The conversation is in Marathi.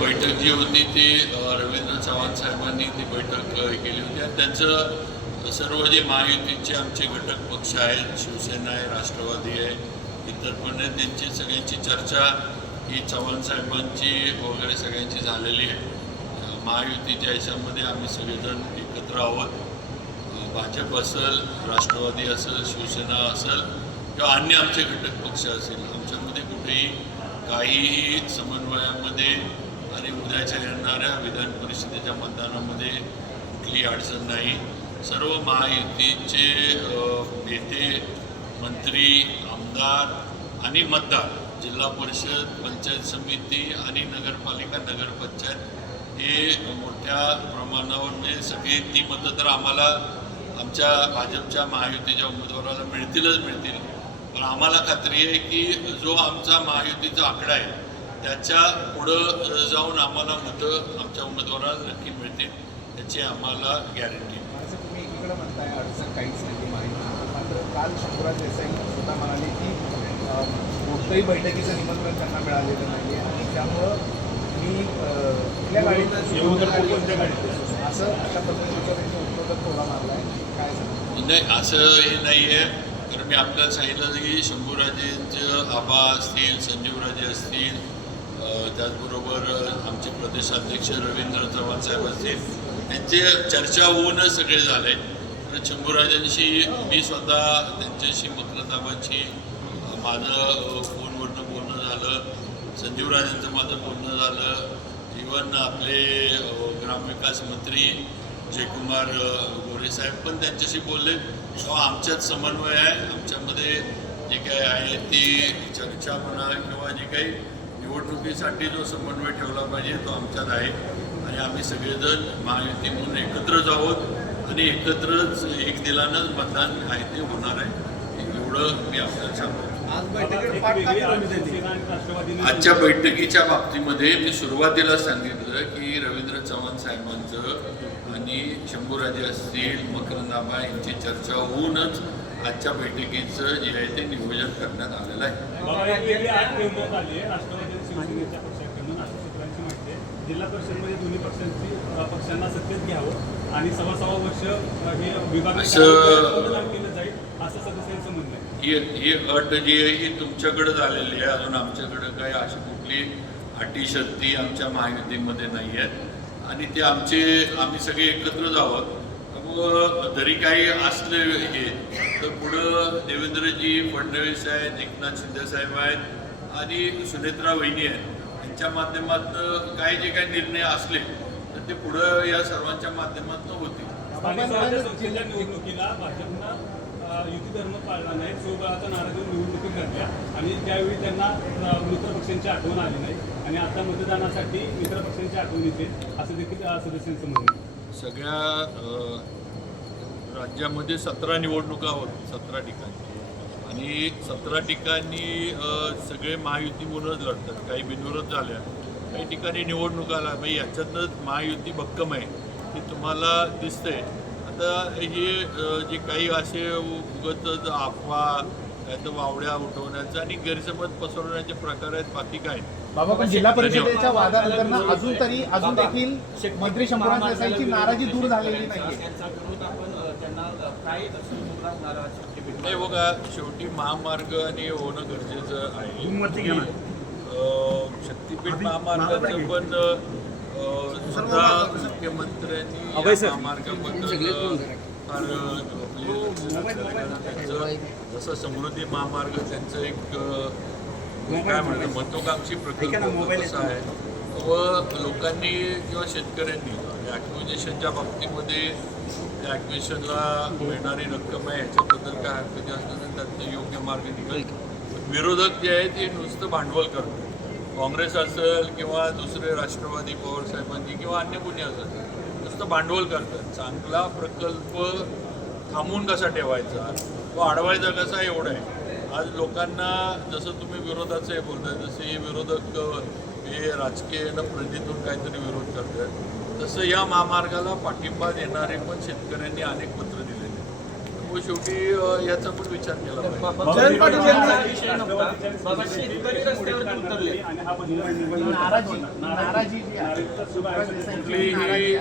बैठक जी होती ती रवींद्र चव्हाण साहेबांनी ती बैठक केली होती आणि त्यांचं सर्व जे महायुतीचे आमचे घटक पक्ष आहेत, शिवसेना आहे, राष्ट्रवादी आहे, इतर पण आहे, त्यांची सगळ्यांची चर्चा ही चव्हाण साहेबांची वगैरे सगळ्यांची झालेली आहे. महायुतीच्या ह्याच्यामध्ये आम्ही सगळेजण एकत्र आहोत. भाजप असेल, राष्ट्रवादी असेल, शिवसेना असेल किंवा अन्य आमचे घटक पक्ष असेल, आमच्यामध्ये कुठेही काहीही समन्वयामध्ये आणि उद्याच्या येणाऱ्या विधान परिषदेच्या मतदानामध्ये कुठलीही अडचण नाही. सर्व महायुतीचे नेते, मंत्री, आमदार आणि मतदार, जिल्हा परिषद, पंचायत समिती आणि नगरपालिका, नगरपंचायत हे मोठ्या प्रमाणावर म्हणजे सगळी ती मतं तर आम्हाला आमच्या भाजपच्या महायुतीच्या उमेदवाराला मिळतील. पण आम्हाला खात्री आहे की जो आमचा महायुतीचा आकडा आहे त्याच्या पुढं जाऊन आम्हाला मतं आमच्या उमेदवाराला नक्की मिळतील, याची आम्हाला गॅरंटी. तुम्ही एकीकडे म्हणताय अडचण काहीच नाही माहिती, मात्र काल शंभूराज देसाई सुद्धा म्हणाले की कोणत्याही बैठकीचं निमंत्रण त्यांना मिळालेलं नाही आहे आणि त्यामुळं मी कुठल्या गाडीत असं अशा पद्धतीचं त्यांनी उत्तर थोडा मारला आहे. काय सांगतो? नाही, असं हे नाही आहे. कारण मी आपल्याला सांगितलं की शंभूराजेंचं आबा असतील, संजीवराजे असतील, त्याचबरोबर आमचे प्रदेशाध्यक्ष रवींद्र चव्हाण साहेब असतील, त्यांचे चर्चा होऊनच सगळे झाले. तर शंभूराजांशी मी स्वतः त्यांच्याशी मकरंदाबाची माझं फोनवरनं बोलणं झालं, संजीवराजेंचं माझं बोलणं झालं, इव्हन आपले ग्रामविकास मंत्री जयकुमार गोरेसाहेब पण त्यांच्याशी बोलले. किंवा आमच्यात समन्वय आहे, आमच्यामध्ये जे काही आहे ती चर्चा म्हणा किंवा जे काही निवडणुकीसाठी जो समन्वय ठेवला पाहिजे तो आमच्यात आहे आणि आम्ही सगळेजण महायुती म्हणून एकत्रच आहोत आणि एकत्रच एक दिलानंच मतदान आहे ते होणार आहे, एवढं मी आपल्याला सांगतो. आजच्या बैठकीच्या बाबतीमध्ये मी सुरुवातीला सांगितलं की रवींद्र चव्हाण साहेबांचं आणि शंभूराजे असतील, मकरंदाबा यांची चर्चा होऊनच आजच्या बैठकीचं जे आहे ते नियोजन करण्यात आलेलं आहे. जिल्हा परिषदमध्ये दोन्ही पक्षांना सत्तेत घ्यावं आणि 6.25 वर्ष हे विभाग केलं जाईल असं सदस्यांचं म्हणणं आहे. ही अट जी आहे ही तुमच्याकडे झालेली आहे, अजून आमच्याकडे काही अशी कुठली अटी शर्ती आमच्या महायुतीमध्ये नाही आहेत आणि ते आम्ही सगळे एकत्रच आहोत. त्यामुळं जरी काही असले हे तर पुढं देवेंद्रजी फडणवीस आहेत, एकनाथ शिंदे साहेब आहेत आणि सुनेत्रा वहिनी आहेत, यांच्या माध्यमातून काही जे काही निर्णय असले तर ते पुढं या सर्वांच्या माध्यमातून होतील. संस्थेच्या निवडणुकीला भाजपनं युती धर्म पाळला नाही, स्वबळाचा नारा देऊन निवडणुकी घडल्या आणि त्यावेळी त्यांना मित्रपक्षांची आठवण आली नाही आणि आता मतदानासाठी मित्रपक्षांची आठवण येते असं देखील सदस्यांचं म्हणणं आहे. सगळ्या राज्यामध्ये 17 निवडणुका होत, 17 ठिकाणी आणि 17 ठिकाणी सगळे महायुती म्हणूनच लढतात. काही बिनविरोध झाल्या, काही ठिकाणी निवडणुका आल्या, म्हणजे याच्यातनंच महायुती भक्कम आहे हे तुम्हाला दिसतंय. आता हे जे काही असे उगाच अफवा तर वावड्या उठवण्याचा आणि गैरसमज पसरवण्याचे प्रकार आहेत, बाकी काय. बाबा, पण जिल्हा परिषदेच्या वादानंतर अजून देखील मंत्री शंभूराज देसाईंची नाराजी दूर झालेली नाहीये. नाही बघा, शेवटी महामार्ग आणि होणं गरजेचं आहे. शक्तीपीठ महामार्गाचं पण स्वतः मुख्यमंत्र्यांनी महामार्गाबद्दल फार जसं समृद्धी महामार्ग त्यांचं एक काय म्हणतात महत्त्वाकांक्षी प्रकल्प कसा आहे व लोकांनी किंवा शेतकऱ्यांनी ॲक्विजिशनच्या बाबतीमध्ये त्या ॲक्विजिशनला मिळणारी रक्कम आहे ह्याच्याबद्दल काय हरकत असतं तर त्यातनं योग्य मार्ग निघेल. विरोधक जे आहेत ते नुसतं भांडवल करतात. काँग्रेस असेल किंवा दुसरे राष्ट्रवादी पवारसाहेबांनी किंवा अन्य कोणी असेल नुसतं भांडवल करतात. चांगला प्रकल्प थांबवून कसा ठेवायचा, तो अडवायचा कसा, एवढं आहे. आज लोकांना जसं तुम्ही विरोधाचं हे बोलताय, जसे हे विरोधक हे राजकीय प्रेरितून काहीतरी विरोध करतात, तसं या महामार्गाला पाठिंबा देणारे पण शेतकऱ्यांनी अनेक पत्र दिलेले. मग शेवटी याचा पण विचार केला पाहिजे. जयंत पाटील यांनी आणि हा बदल नाराजी जी आहे कुठलीही